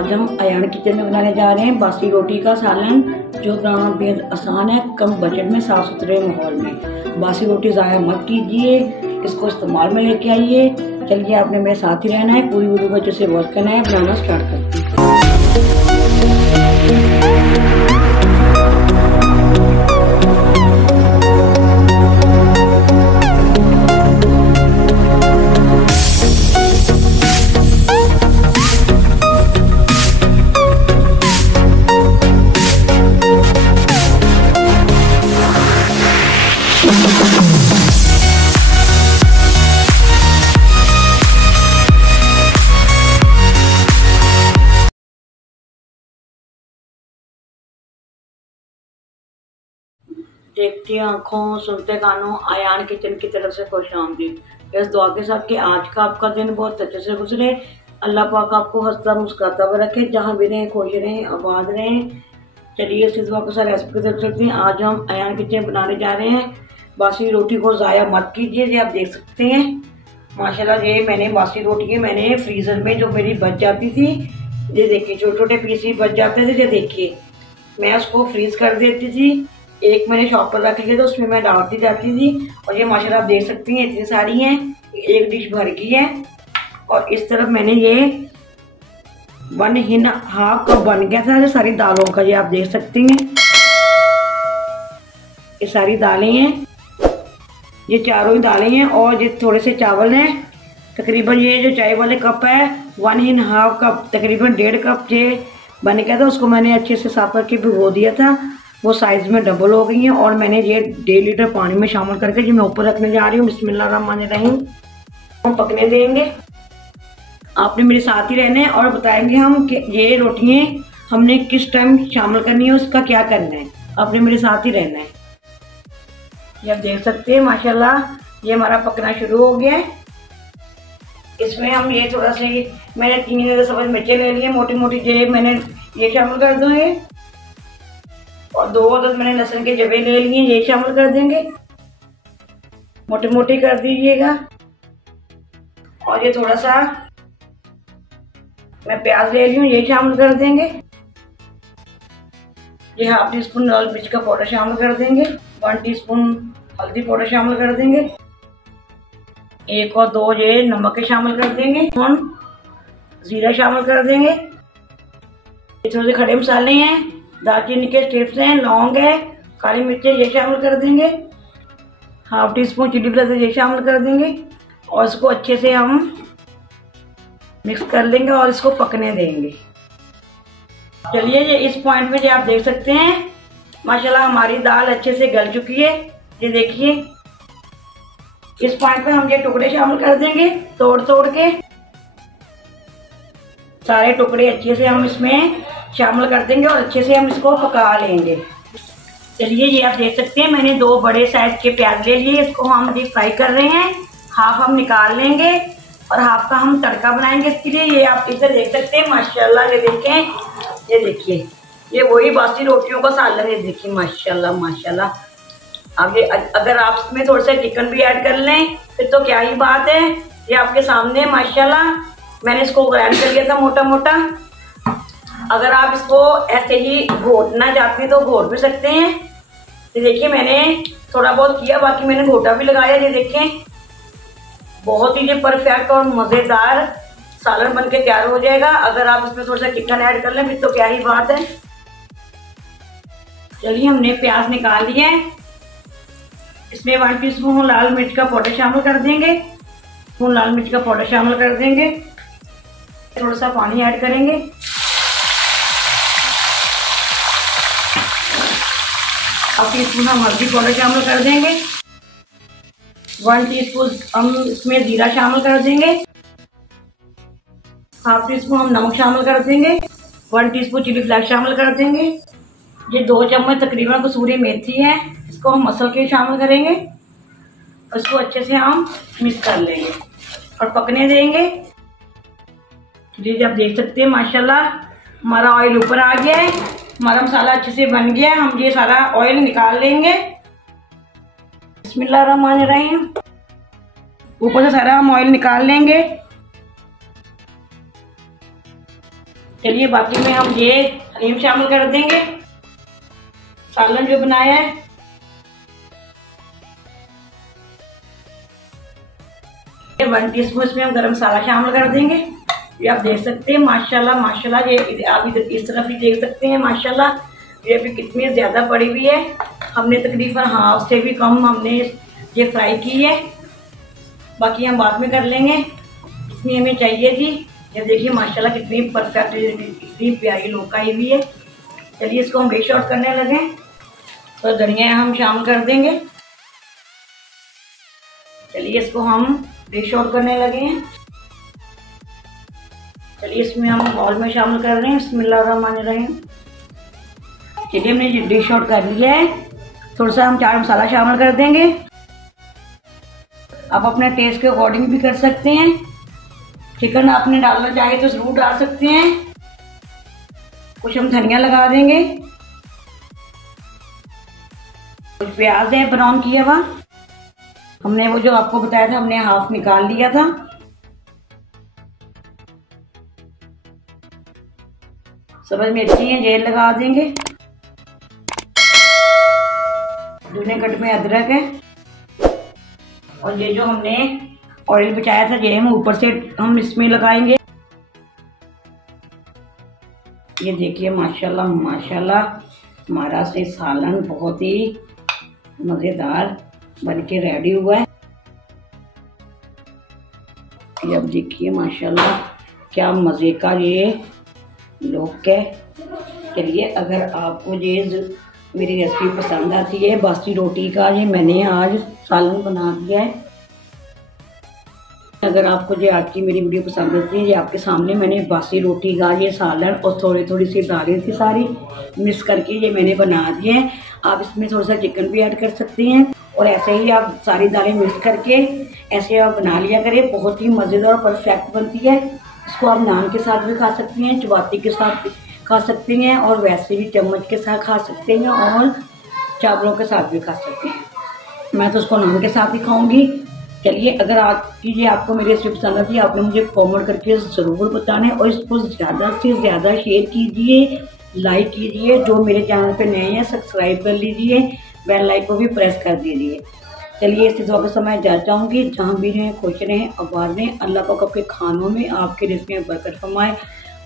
आज हम अयान किचन में बनाने जा रहे हैं बासी रोटी का सालन, जो बनाना बेहद आसान है, कम बजट में, साफ सुथरे माहौल में। बासी रोटी ज़ाया मत कीजिए, इसको इस्तेमाल में लेके आइए। चलिए, आपने मेरे साथ ही रहना है, पूरी वीडियो को अच्छे से वॉच करना है। बनाना स्टार्ट करते हैं। देखती आंखों, सुनते कानों, अयान किचन की तरफ से खुश आमदीद। इस दुआ के साथ कि आज का आपका दिन बहुत अच्छे से गुजरे। अल्लाह पाक आपको हंसता मुस्कुराता हुआ रखे, जहाँ भी रहें खुश रहें, आबाद रहें। चलिए, इस दुआ के साथ रेसिपी की तरफ चलते हैं। आज हम अयान किचन बनाने जा रहे हैं। बासी रोटी को ज़ाया मत कीजिए। ये आप देख सकते हैं, माशाल्लाह, ये मैंने बासी रोटी मैंने फ्रीज़र में जो मेरी बच जाती थी, ये देखिए छोटे छोटे पीस ही बच जाते थे। ये देखिए, मैं उसको फ्रीज कर देती थी। एक मैंने शॉप पर रख लिया था, उसमें मैं डालती जाती थी। और ये माशाल्लाह आप देख सकती हैं, इतनी सारी हैं, एक डिश भर गई है। और इस तरफ मैंने ये 1.5 कप बन गया था, ये सारी दालों का। ये आप देख सकती हैं, ये सारी दालें हैं, ये चारों ही दालें हैं। और ये थोड़े से चावल हैं। तकरीबन ये जो चाय वाले कप है, 1.5 कप, तकरीबन 1.5 कप ये बन गया था। उसको मैंने अच्छे से साफ करके भिगो दिया था, वो साइज में डबल हो गई है। और मैंने ये 1.5 लीटर पानी में शामिल करके जो मैं ऊपर रखने जा रही हूँ। बिस्मिल्लाहिर्रहमानिर्रहीम। हम पकने देंगे। आपने मेरे साथ ही रहना है और बताएंगे हम कि ये रोटियाँ हमने किस टाइम शामिल करनी है, उसका क्या करना है। आपने मेरे साथ ही रहना है। ये आप देख सकते हैं, माशाल्लाह, ये हमारा पकना शुरू हो गया है। इसमें हम ये थोड़ा सा, मैंने 3 सब्ज़ मिर्चें ले लिए मोटी मोटी, जे मैंने ये शामिल कर दूँगे। और 2 अदद मैंने लहसुन के जबे ले लिए, ये शामिल कर देंगे, मोटी मोटी कर दीजिएगा। और ये थोड़ा सा मैं प्याज ले ली हूँ, ये शामिल कर देंगे। ये 1/2 टीस्पून लाल मिर्च का पाउडर शामिल कर देंगे। 1 टीस्पून हल्दी पाउडर शामिल कर देंगे। 1 और 2 ये नमक के शामिल कर देंगे। जीरा शामिल कर देंगे। ये थोड़े से खड़े मसाले हैं, दालचीनी के स्टिप्स हैं, लौंग है, काली मिर्चें, ये शामिल कर देंगे। 1/2 टीस्पून चिली फ्लेक्स ये शामिल कर देंगे। और इसको अच्छे से हम मिक्स कर लेंगे और इसको पकने देंगे। चलिए, ये इस पॉइंट में जो आप देख सकते हैं, माशाल्लाह हमारी दाल अच्छे से गल चुकी है। ये देखिए, इस पॉइंट पे हम ये टुकड़े शामिल कर देंगे, तोड़ तोड़ के सारे टुकड़े अच्छे से हम इसमें शामिल कर देंगे और अच्छे से हम इसको पका लेंगे। चलिए, ये आप देख सकते हैं, मैंने 2 बड़े साइज के प्याज ले लिए, इसको हम डीप फ्राई कर रहे हैं। हाफ हम निकाल लेंगे और हाफ का हम तड़का बनाएंगे इसके लिए। ये आप इधर देख सकते हैं, माशाल्लाह, ये देखें, ये देखिए, ये वही बासी रोटियों का सालन है। देखिए, माशाल्लाह माशाल्लाह। अब ये अगर आप इसमें थोड़ा सा चिकन भी ऐड कर लें फिर तो क्या ही बात है। ये आपके सामने माशाल्लाह, मैंने इसको ग्राइंड कर लिया था मोटा मोटा। अगर आप इसको ऐसे ही घोटना चाहते हैं तो घोट भी सकते हैं। ये देखिए, मैंने थोड़ा बहुत किया, बाकी मैंने घोटा भी लगाया। ये देखें, बहुत ही ये परफेक्ट और मज़ेदार सालन बन के तैयार हो जाएगा। अगर आप इसमें थोड़ा सा चिकन ऐड कर लें फिर तो क्या ही बात है। चलिए, हमने प्याज निकाल लिए हैं। इसमें 1 टीस्पून लाल मिर्च का पाउडर शामिल कर देंगे। लाल मिर्च का पाउडर शामिल कर देंगे। थोड़ा सा पानी ऐड करेंगे। हाफ टीस्पून हम हल्दी पाउडर शामिल कर देंगे। 1 टीस्पून हम इसमें जीरा शामिल कर देंगे। 1/2 टीस्पून हम नमक शामिल कर देंगे। 1 टीस्पून चिली फ्लेक्स शामिल कर देंगे। ये 2 चम्मच तकरीबन कसूरी मेथी है, इसको हम मसल के शामिल करेंगे। इसको अच्छे से हम मिक्स कर लेंगे और पकने देंगे। जी, आप देख सकते हैं, माशाल्लाह, हमारा ऑयल ऊपर आ गया है, हमारा मसाला अच्छे से बन गया है। हम ये सारा ऑयल निकाल लेंगे। बिस्मिल्लाहिर्रहमानिर्रहीम। ऊपर से सारा हम ऑयल निकाल लेंगे। चलिए बाकी में हम ये हलीम शामिल कर देंगे, सालन जो बनाया है। ये 1 टीस्पून इसमें हम गरम मसाला शामिल कर देंगे। ये आप देख सकते हैं माशाल्लाह माशाल्लाह, ये आप इधर इस तरफ ही देख सकते हैं माशाल्लाह, ये भी कितनी ज़्यादा पड़ी हुई है। हमने तकरीबन हाफ से भी कम हमने ये फ्राई की है, बाकी हम बाद में कर लेंगे। इसमें हमें चाहिए थी, ये देखिए माशाल्लाह कितनी परफेक्ट, कितनी प्यारी लौकी आई हुई है। चलिए इसको हम डिश आउट करने लगे, तो धनिया हम शामिल कर देंगे। चलिए इसको हम डिश आउट करने लगे हैं। चलिए इसमें हम बाउल में शामिल कर रहे हैं, बिस्मिल्लाहिर्रहमानिर्रहीम। चलिए हमने डिश आउट कर लिया है। थोड़ा सा हम चाट मसाला शामिल कर देंगे, आप अपने टेस्ट के अकॉर्डिंग भी कर सकते हैं। चिकन आपने डालना चाहे तो जरूर डाल सकते हैं। कुछ हम धनिया लगा देंगे, कुछ प्याज है ब्राउन किया हुआ, हमने वो जो आपको बताया था हमने हाफ निकाल लिया था। सब्ज मिर्ची है ये लगा देंगे, दूने कट में अदरक है, और ये जो हमने ऑयल बचाया था ये हम ऊपर से हम इसमें लगाएंगे। ये देखिए माशाल्लाह माशाल्लाह हमारा से सालन बहुत ही मज़ेदार बनके रेडी हुआ है। ये अब देखिए माशाल्लाह क्या मज़े का ये लौकी है। चलिए अगर आपको ये मेरी रेसिपी पसंद आती है, बासी रोटी का ये मैंने आज सालन बना दिया है। अगर आपको ये आज की मेरी वीडियो पसंद आती है, ये आपके सामने मैंने बासी रोटी का ये सालन और थोड़ी थोड़ी सी दालें थी सारी मिक्स करके ये मैंने बना दिए हैं। आप इसमें थोड़ा सा चिकन भी ऐड कर सकते हैं, और ऐसे ही आप सारी दालें मिक्स करके ऐसे आप बना लिया करें। बहुत ही मज़ेदार और परफेक्ट बनती है। इसको आप नान के साथ भी खा सकते हैं, चपाती के साथ भी खा सकते हैं, और वैसे भी चम्मच के साथ खा सकते हैं, और चावलों के साथ भी खा सकते हैं। मैं तो उसको नान के साथ ही खाऊंगी। चलिए अगर आपकी ये आपको मेरी रेसिपी पसंद आती है, आपने मुझे कमेंट करके ज़रूर बताना है, और इसको ज़्यादा से ज़्यादा शेयर कीजिए, लाइक कीजिए। जो मेरे चैनल पे नए हैं सब्सक्राइब कर लीजिए, बेल लाइक को भी प्रेस कर दीजिए। चलिए इस दुआ के समय जा चाहूँगी, जहाँ भी रहें खुश रहें, आबाद रहें। अल्लाह पाक आपके खानों में आपके रिज़्क़ में बरकत फरमाए।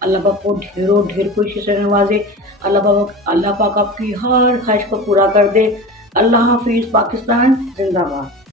अल्लाह पाक को ढेरों ढेर खुशी से नवाजे। अल्लाह पाक आपकी हर ख्वाहिश को पूरा कर दे। अल्लाह हाफिज़। पाकिस्तान जिंदाबाद।